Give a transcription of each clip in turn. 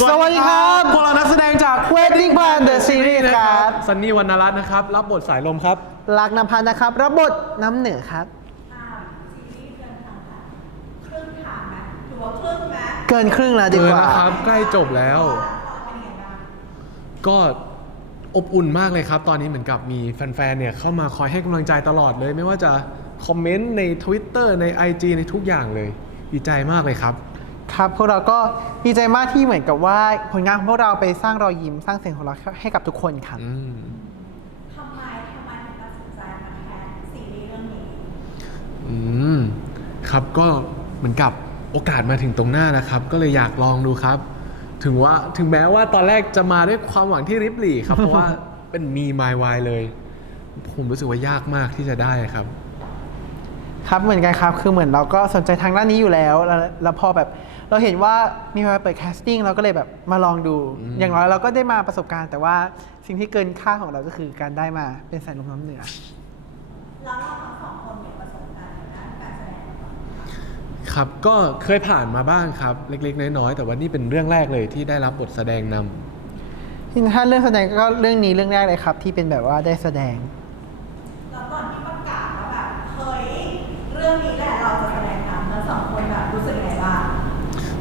สวัสดีครับพวกเรานักแสดงจาก Wedding Plan The Series ครับ ซันนี่วรรณรัตน์นะครับ รับบทสายลมครับรักนภัสนะครับ รับบทน้ำเหนือครับอ่าซีรีส์เดินทางผ่านครึ่งทางไหมถือว่าครึ่งไหมเกินครึ่งแล้วดีเกิกนว่า นะครับ ใกล้จบแล้วเป็นยังไงบ้างก็อบอุ่นมากเลยครับ ตอนนี้เหมือนกับมีแฟนๆ เนี่ยเข้ามาคอยให้กำลังใจตลอดเลย ไม่ว่าจะคอมเมนต์ใน Twitter ใน IG ในทุกอย่างเลย ดีใจมากเลยครับ ครับพวกเราก็ดีใจมากที่เหมือนกับว่าผลงานของพวกเราไปสร้างรอยยิ้มสร้างเสียงของเรารให้กับทุกคนครับ อืม ทำไมทำไมถึงตัดสินใจมาแคสซีรีส์เรื่องนี้ อืมครับก็เหมือนกับโอกาสมาถึงตรงหน้านะครับ ก็เลยอยากลองดูครับ ถึงว่าถึงแม้ว่าตอนแรกจะมาด้วยความหวังที่ริบหรี่ครับ เพราะว่าเป็นมีมายวายเลย ผมรู้สึกว่ายากมากที่จะได้ครับ ครับเหมือนกันครับคือเหมือนเราก็สนใจทางด้านนี้อยู่แล้วแล้วแล้วพอแบบ เราเห็นว่ามีมาเปิดแคสติ้งเราก็เลยแบบมาลองดูอืมอย่างน้อยเราก็ได้มาประสบการณ์ แต่ว่าสิ่งที่เกินค่าของเราก็คือการได้มาเป็นสายลมน้ำเหนือแล้วเราทั้งสองคนมีประสบการณ์ในด้านการแสดงมาก่อนครับก็เคยผ่านมาบ้างครับ เล็ก ๆ น้อยๆแต่ว่านี่เป็นเรื่องแรกเลยที่ได้รับบทแสดงนำที่ถ้าเรื่องแสดงก็เรื่องนี้เรื่องแรกเลยครับ ที่เป็นแบบว่าได้แสดง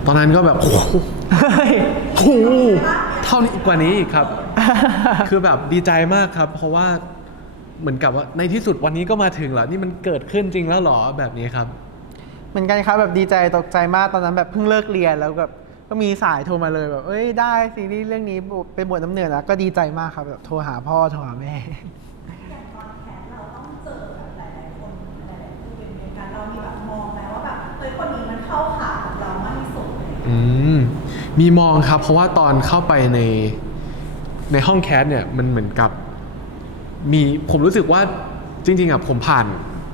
ตอนนั้นก็แบบโอ้โหโอ้โหเท่านี้กว่านี้อีกครับ คือแบบดีใจมากครับ เพราะว่าเหมือนกับว่าในที่สุดวันนี้ก็มาถึงแล้วนี่มันเกิดขึ้นจริงแล้วเหรอแบบนี้ครับ เหมือนกันครับแบบดีใจตกใจมากตอนนั้นแบบเพิ่งเลิกเรียนแล้วแบบก็มีสายโทรมาเลยแบบเอ้ยได้ซีรีส์เรื่องนี้เป็นบทน้ำเหนือนะก็ดีใจมากครับแบบโทรหาพ่อโทรหาแม่ อย่างตอนแคสเราต้องเจอแบบหลายๆคนหลายๆผู้เป็นเวรกันเรามีแบบมองไหมว่าแบบเฮ้ยคนนี้มันเข้าขากั อืมมีมองครับ เพราะว่าตอนเข้าไปในในห้องแคสเนี่ยมันเหมือนกับ มีผมรู้สึกว่าจริง ๆอะผมผ่าน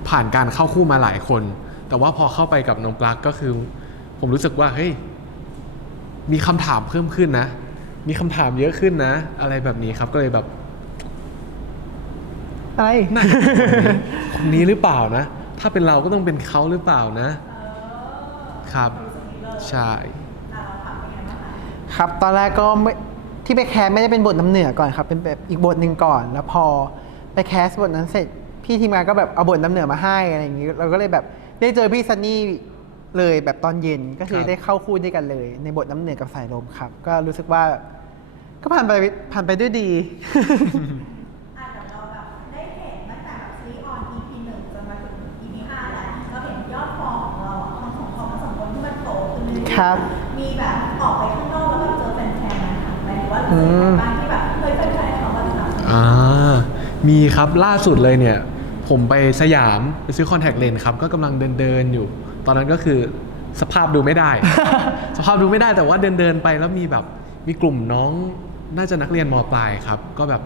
ผ่านการเข้าคู่มาหลายคน แต่ว่าพอเข้าไปกับน้องปลั๊กก็คือ ผมรู้สึกว่าเฮ้ยมีคำถามเพิ่มขึ้นนะ มีคำถามเยอะขึ้นนะ อะไรแบบนี้ครับก็เลยแบบอะไรน่าจะคนนี้คนนี้หรือเปล่านะ ถ้าเป็นเราก็ต้องเป็นเขาหรือเปล่านะ ครับ ใช่ คะครับตอนแรกก็ไม่ที่ไปแคสไม่ได้เป็นบทน้ำเหนือก่อนครับ เป็นแบบอีกบทหนึ่งก่อน แล้วพอไปแคสบทนั้นเสร็จ พี่ทีมงานก็แบบเอาบทน้ำเหนือมาให้อะไรอย่างนี้ เราก็เลยแบบได้เจอพี่ซันนี่เลยแบบตอนเย็นก็คือครับ ได้เข้าคู่ด้วยกันเลย ในบทน้ำเหนือกับสายลมครับ ก็รู้สึกว่า ก็ผ่านไปผ่านไปด้วยดีอะเดี๋ยวเราแบบได้เห็นตั้งแต่แบบซีรีส์ออน EP หนึ่งจนมาถึง EP ห้าแล้วเราเห็นยอดฟอลของเราอะทั้งสองคนทั้งสองคนที่มันโตขึ้นเรื่อยๆครับ มีแบบออกไป หมายถึงว่ารู้สึกยังไงบ้างที่แบบเฮ้ยแฟนๆเขาแบบอ่ามีครับล่าสุดเลยเนี่ย ผมไปสยามไปซื้อคอนแทคเลนส์ครับ ก็กำลังเดินเดินๆอยู่ ตอนนั้นก็คือสภาพดูไม่ได้ สภาพดูไม่ได้แต่ว่าเดินเดินๆไปแล้วมีแบบมีกลุ่มน้องน่าจะนักเรียนมปลายครับ ก็แบบ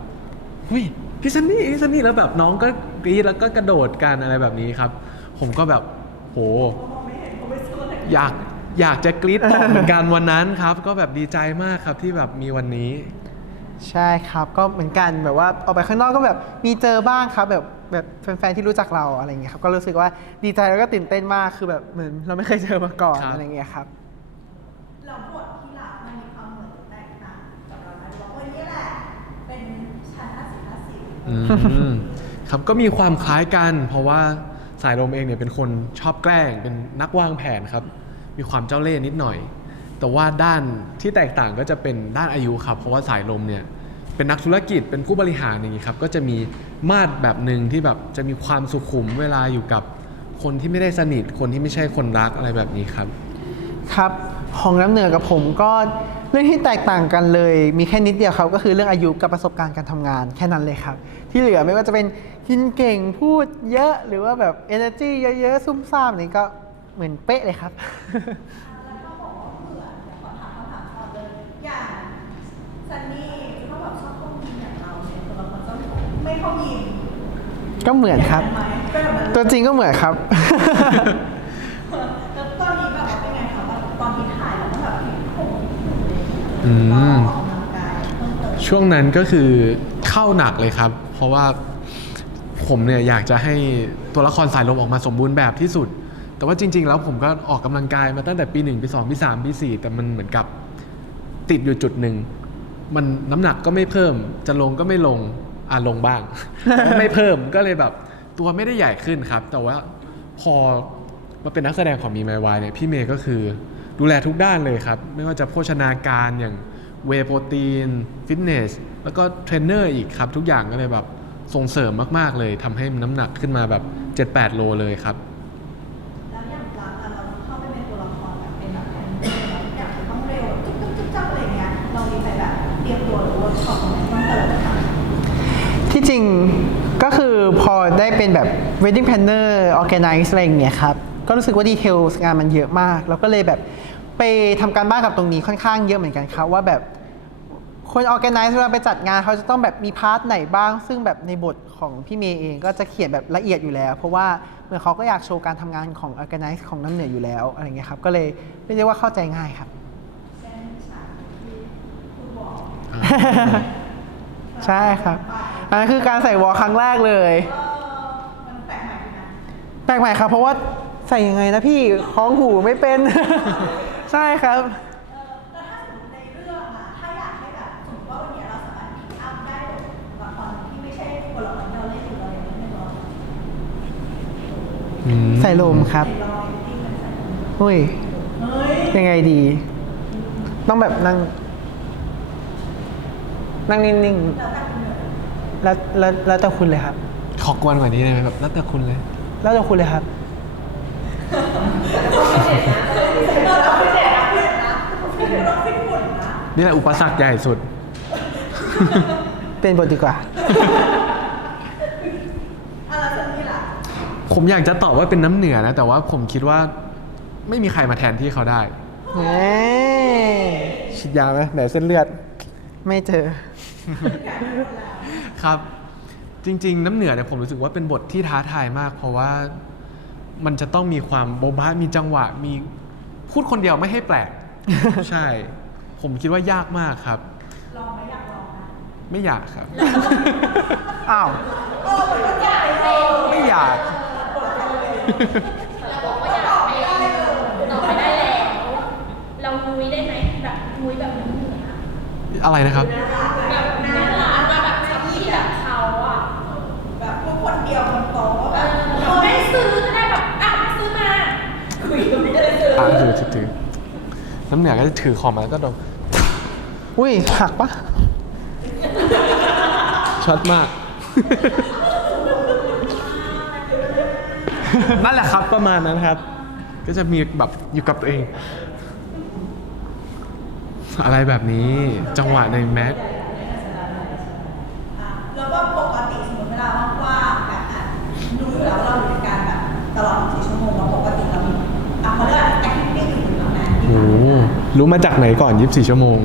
เฮ้ยพี่ซันนี่พี่ซันนี่แล้วแบบน้องก็กรี๊ดแล้วก็กระโดดกันอะไรแบบนี้ครับ ผมก็แบบโห อยาก อยากจะกรี๊ดต่อเหมือนกันวันนั้นครับ ก็แบบดีใจมากครับที่แบบมีวันนี้ ใช่ครับก็เหมือนกันแบบว่าออกไปข้างนอกก็แบบมีเจอบ้างครับ แบบแบบแฟนๆที่รู้จักเราอะไรอย่างเงี้ยครับก็รู้สึกว่าดีใจแล้วก็ตื่นเต้นมากคือแบบเหมือนเราไม่เคยเจอมาก่อนครับ อะไรอย่างเงี้ยครับ เราบทที่รับมันมีความเหมือนหรือแตกต่างกับเราไหมว่าเฮ้ยนี่แหละ เป็นชั้นห้าสิบห้าสิบอืมครับก็มีความคล้ายกัน เพราะว่าสายลมเองเนี่ยเป็นคนชอบแกล้งเป็นนักวางแผนครับ มีความเจ้าเล่ห์นิดหน่อย แต่ว่าด้านที่แตกต่างก็จะเป็นด้านอายุครับ เพราะว่าสายลมเนี่ยเป็นนักธุรกิจเป็นผู้บริหารอย่างนี้ครับก็จะมีมาดแบบหนึ่งที่แบบจะมีความสุขุมเวลาอยู่กับคนที่ไม่ได้สนิทคนที่ไม่ใช่คนรักอะไรแบบนี้ครับ ครับของน้ำเหนือกับผมก็เรื่องที่แตกต่างกันเลย มีแค่นิดเดียวครับก็คือเรื่องอายุกับประสบการณ์การทำงานแค่นั้นเลยครับ ที่เหลือไม่ว่าจะเป็นกินเก่งพูดเยอะหรือว่าแบบ energy เยอะๆซุ่มซ่ามนี่ก็ เหมือนเป๊ะเลยครับแล้วก็บอกว่าเผื่อเดี๋ยวขอถามคำถามก่อนเลยอย่างซันนี่จะต้องแบบชอบเข้ายิมอย่างเราเนี่ยตัวละครเจ้าของไม่เข้ายิมก็เหมือนครับ ไหมเป็แบบนั้นตัวจริงก็เหมือนครับ แล้วตอนนี้แบบว่าเป็นไงคะว่าตอนที่ถ่ายเราต้องแบบผิดผมอืมก็ออกกำลังกายเพิ่มเติมช่วงนั้นก็คือเข้าหนักเลยครับ เพราะว่าผมเนี่ยอยากจะให้ตัวละครสายลมออกมาสมบูรณ์แบบที่สุด แต่ว่าจริง ๆ แล้วผมก็ออกกำลังกายมาตั้งแต่ปี 1 ปี 2 ปี 3 ปี 4 แต่มันเหมือนกับติดอยู่จุดหนึ่ง มันน้ำหนักก็ไม่เพิ่ม จะลงก็ไม่ลงอะลงบ้าง ไม่เพิ่มก็เลยแบบตัวไม่ได้ใหญ่ขึ้นครับ แต่ว่าพอมาเป็นนักแสดงของมีไมวายเนี่ยพี่เมย์ก็คือดูแลทุกด้านเลยครับ ไม่ว่าจะโภชนาการอย่างเวโปรตีนฟิตเนสแล้วก็เทรนเนอร์อีกครับ ทุกอย่างก็เลยแบบส่งเสริมมาก ๆ เลยทำให้น้ำหนักขึ้นมาแบบ 7-8 โลเลยครับ ได้เป็นแบบ wedding planner organize อะไรอย่างเงี้ยครับก็รู้สึกว่าดีเทลงานมันเยอะมาก แล้วก็เลยแบบไปทำการบ้านกับตรงนี้ค่อนข้างเยอะเหมือนกันครับว่าแบบคน organize เวลาไปจัดงานเขาจะต้องแบบมีพาร์ทไหนบ้าง ซึ่งแบบในบทของพี่เมย์เองก็จะเขียนแบบละเอียดอยู่แล้ว เพราะว่าเหมือนเขาก็อยากโชว์การทำงานของ organize ของน้ำเหนืออยู่แล้วอะไรเงี้ยครับก็เลยเรียกได้ว่าเข้าใจง่ายครับเช่นฉากที่คุณบอกใช่ครับอันนั้นคือการใส่วอลครั้งแรกเลย เออมันแปลกใหม่ดีนะ แปลกใหม่ครับ เพราะว่าใส่ยังไงนะพี่คล้องหูไม่เป็น ใช่ครับ เออแล้วถ้าสมมติในเรื่องอะถ้าอยากให้แบบสมมติว่าวันนี้เราสามารถพิกอัพได้ละครที่ไม่ใช่ตัวละครที่เราเล่นอยู่เราอย่างนี้ไม่ร้องอืมใส่ลมครับในรอยที่มันใส่อุ้ยเฮ้ยยังไงดี ต้องแบบนั่ง นั่งนิ่งแล้วแต่คุณเลยๆแล้วแล้วแล้วแต่คุณเลยครับ ขอกวนกว่านี้ได้ไหมแบบแล้วแต่คุณเลย แล้วแต่คุณเลยครับเราเราไม่เด็ดนะเพื่อนนะเราต้องฟิตหุ่นนะนี่แหละอุปสรรคใหญ่สุด เป็นบทดีกว่าอะไรสักนี่ล่ะผมอยากจะตอบว่าเป็นน้ำเหนือนะ แต่ว่าผมคิดว่าไม่มีใครมาแทนที่เขาได้แหมฉีดยาไหมไหนเส้นเลือด ไม่เจอ ครับ จริง ๆ น้ำเหนือเนี่ยผมรู้สึกว่าเป็นบทที่ท้าทายมาก เพราะว่ามันจะต้องมีความโบ๊ะบ้ามีจังหวะมีพูดคนเดียวไม่ให้แปลก ใช่ ผมคิดว่ายากมากครับ ลองไหมอยากลองนะไม่อยากครับ อ้าวโอ้มันก็อยากเลยไม่อยาก เราบอกว่าอยากไปต่อไปได้แล้ว เรามุยได้ไหมแบบมุยแบบน้ำเหนือ อะไรนะครับแบบน่ารักอะแบบชอบที่แบบเขาอะ แบบพวกคนเดียวคนโตก็แบบ เขาไม่ซื้อก็ได้แบบอะไม่ซื้อมา คุยก็ไม่ได้ซื้อ อ่าถือถือถือน้ำเหนือก็จะถือของมาแล้วก็โดนอุ้ยหักปะช็อตมาก นั่นแหละครับประมาณนั้นครับ ก็จะมีแบบอยู่กับตัวเอง อะไรแบบนี้จังหวะในแม็ รู้มาจากไหนก่อน 24 ชั่วโมง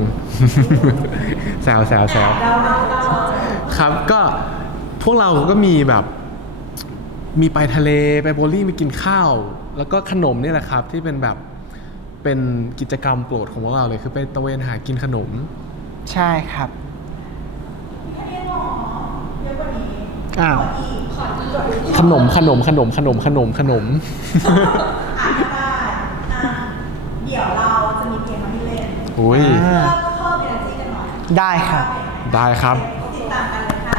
แซวแซวแซวเราเราเราครับก็พวกเราก็มีแบบ มีไปทะเลไปโบว์ลิ่งไปกินข้าว แล้วก็ขนมนี่แหละครับ ที่เป็นแบบเป็นกิจกรรมโปรดของพวกเราเลยคือไปตะเวนหากินขนม ใช่ครับแค่นี้หรอเยอะกว่านี้อ้าวขออีกขออีกขนมขนมขนมขนมขนมขนม อ่านก็ได้อะเดี๋ยวเราจะมีเกมมาให้เล่น อุ้ยอ่าเพื่อเพิ่ม energy กันหน่อยได้ครับ ได้ครับ ติดตามกันเลยค่ะ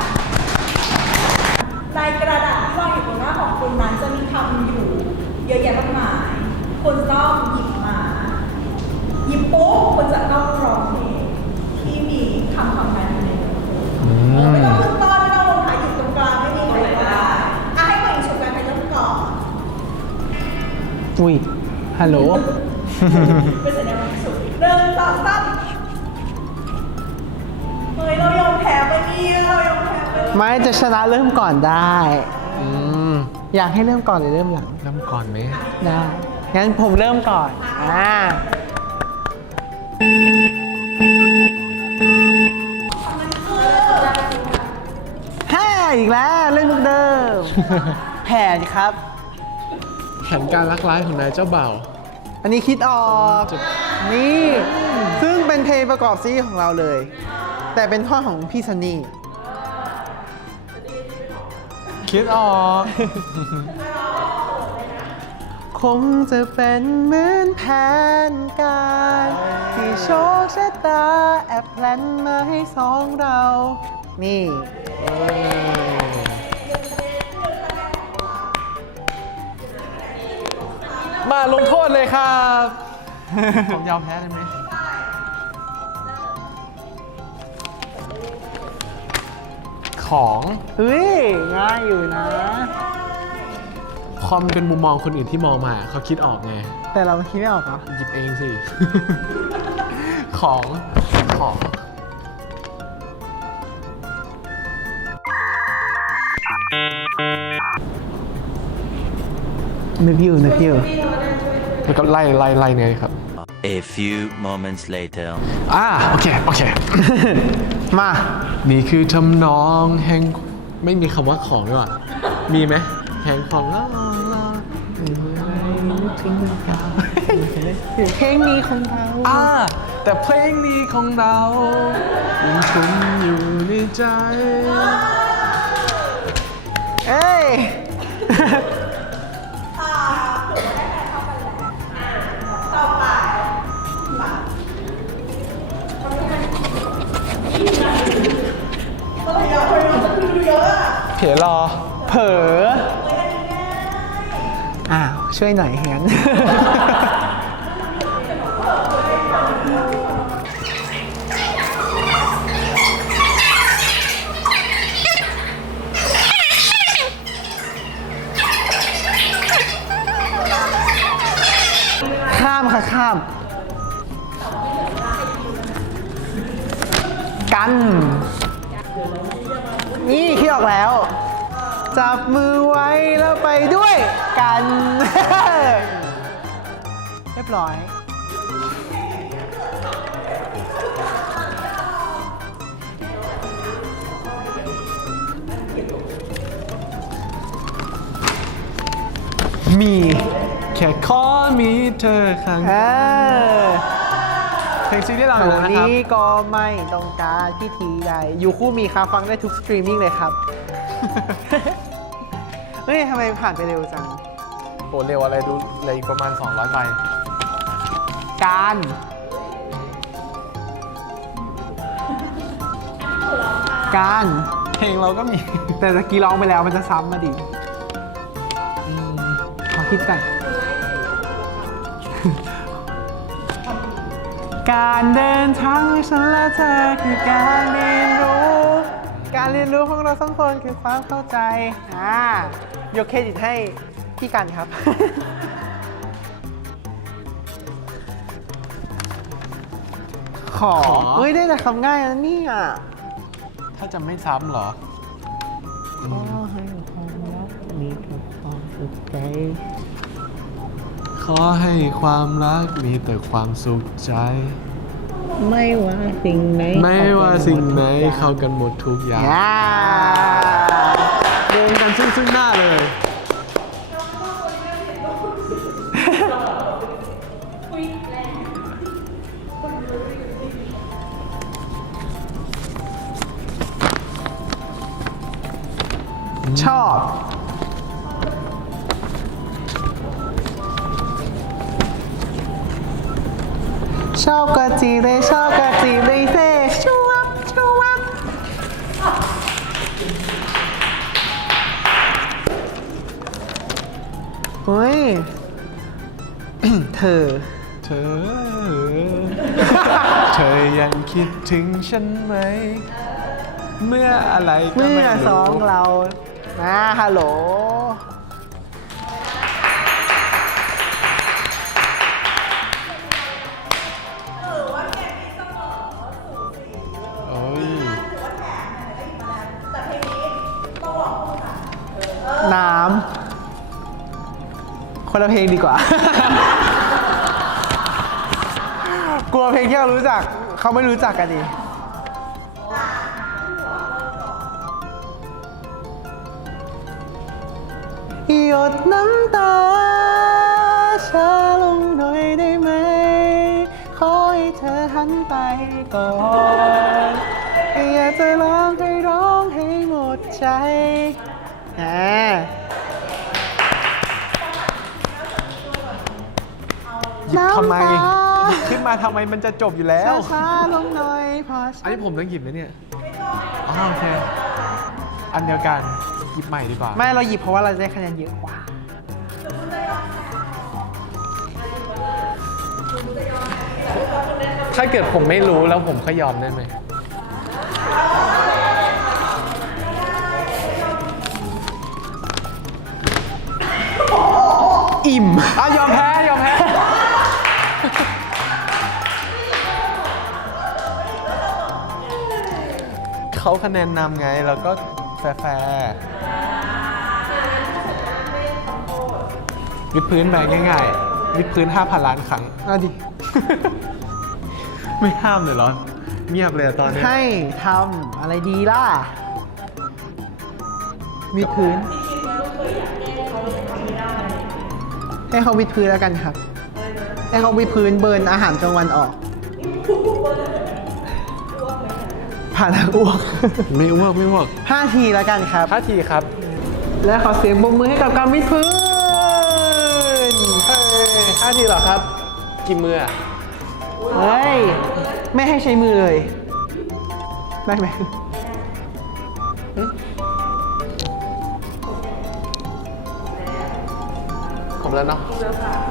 ในกระดาษที่วางอยู่บนหน้าของคุณนั้นจะมีคำอยู่ เยอะแยะมากมายคุณต้องหยิบมา หยิบปุ๊บคุณจะต้องร้องเพลงที่มีคำคำนั้นอยู่ในนั้นอืมเออไม่ต้องขึ้นต้นไม่ต้องลงท้ายหยุดตรงกลางไม่มีใครก็ได้อะให้คนอีกชุดกันใครเริ่มก่อนอุ้ยฮัลโหล เป็นสัญญาณ สุดหนึ่งสองสามเฮ้ยเรายอมแพ้ไปเนี่ยเรายอมแพ้ไปเนี่ยไม่จะชนะเริ่มก่อนได้อืมอยากให้เริ่มก่อนหรือเริ่มหลังเริ่มก่อนไหมได้งั้นผมเริ่มก่อนอ่าห้าอีกแล้วเล่นมุกเดิม แผนครับ แผนการลักร้ายของนายเจ้าบ่าวอันนี้คิดออก นี่ ซึ่งเป็นเพลงประกอบซีรีส์ของเราเลย แต่เป็นท่อนของพี่ซันนี่ คิดออก คงจะเป็นเหมือนแผนการ ที่โชคชะตาแอบแพลนมาให้สองเรา นี่ มาลงโทษเลยครับ ผมยอมแพ้ได้ไหมของเฮ้ยง่ายอยู่นะ ความเป็นมุมมองคนอื่นที่มองมาเขาคิดออกไง แต่เราคิดไม่ออกเหรอหยิบเองสิ ของของนึกอยู่นึกอยู่แล้วก็ไล่ไล่ไล่ไงครับ A few moments later. อ่าโอเค โอเค มา นี่คือทำนองแห่งไม่มีคำว่าของด้วยว่ะมีไหมแห่งความลาลาเพลงนี้ของเราอ่าแต่เพลงนี้ของเรายังคุ้นอยู่ในใจ เอ้ย เผลรอ เผลออ้าวช่วยหน่อยงั้นข้ามค่ะข้าม กัน ออกแล้ว จับมือไว้แล้วไปด้วยกัน เรียบร้อย มี แค่ขอมีเธอข้างเออ เพลงซีรีส์เราตอยู่รงแล้วนะครับ นี้ก็ไม่ต้องการพิธีใดอยู่คู่มีครับฟังได้ทุกสตรีมมิ่งเลยครับ เฮ้ยทำไมผ่านไปเร็วจัง โหเร็วอะไรดูเลยอีกประมาณ 200ใบการการ เพลงเราก็มี แต่ตะกี้ร้องไปแล้วมันจะซ้ำมาดิขอคิดก่อน การเดินทางของฉันและเธอคือการเรียนรู้ การเรียนรู้ของเราสองคนคือความเข้าใจ อ่ายกเครดิตให้พี่กันครับ ขอขอเฮ้ย ได้แต่คำง่ายนะเนี่ยถ้าจะไม่ซ้ำเหรอ ขอให้ความรักมีแต่ความสุขใจข อให้ความรักมีแต่ความสุขใจ ไม่ว่าสิ่งไหนไม่ว่าสิ่งไหนเข้ากันหมดทุกอย่างย่าเดินกันซึ่งซึ่งหน้าเลย ชอบ ชอบก็จีบเลยชอบก็จีบเลยเซ่ชูวับชูวับเฮ้ย เธอ เธอ เธอยังคิดถึงฉันไหม เมื่ออะไรก็เมื่ไม่อรู้สองเรามาฮัลโหล คนละเพลงดีกว่า กลัวเพลงที่เรารู้จัก เขาไม่รู้จักกันดีหยดน้ำตาช้าลงหน่อยได้ไหม ขอให้เธอหันไปก่อนอยากจะร้องให้ร้องให้หมดใจอ่า หยิบทำไมน้ำตาหยิบขึ้นมาทำไมมันจะจบอยู่แล้ว ช้าๆลงหน่อยพออันนี้ผมต้องหยิบไหมเนี่ยอ๋อโอเค อันเดียวกัน หยิบใหม่ดีกว่า ไม่เราหยิบเพราะว่าเราจะได้คะแนนเยอะกว่า ถ้าเกิดผมไม่รู้แล้วผมก็ยอมได้ไหม อิ่ม อะยอมแพ้ เขาคะแนนนำไงแล้วก็แฟร์ๆวิดพื้นไปง่ายๆวิดพื้น 5,000 ล้านครั้งเอาดิ ไม่ห้ามเลยเหรอ เงียบเลยอะตอนนี้ให้ทำอะไรดีล่ะ วิดพื้น ให้เขาวิดพื้นแล้วกันครับ ให้เขาวิดพื้นเบิร์นอาหารกลางวันออก ผ่านทางอ้วก ไม่อ้วกไม่อ้วกห้าทีแล้วกันครับ ท่าทีครับ และขอเสียงปรบมือให้กับการวิดพื้นเฮ้ยท่าทีเหรอครับ กี่มืออะเฮ้ย ไม่ให้ใช้มือเลย ได้ไหมผมแล้วเนาะเลือกค่ะ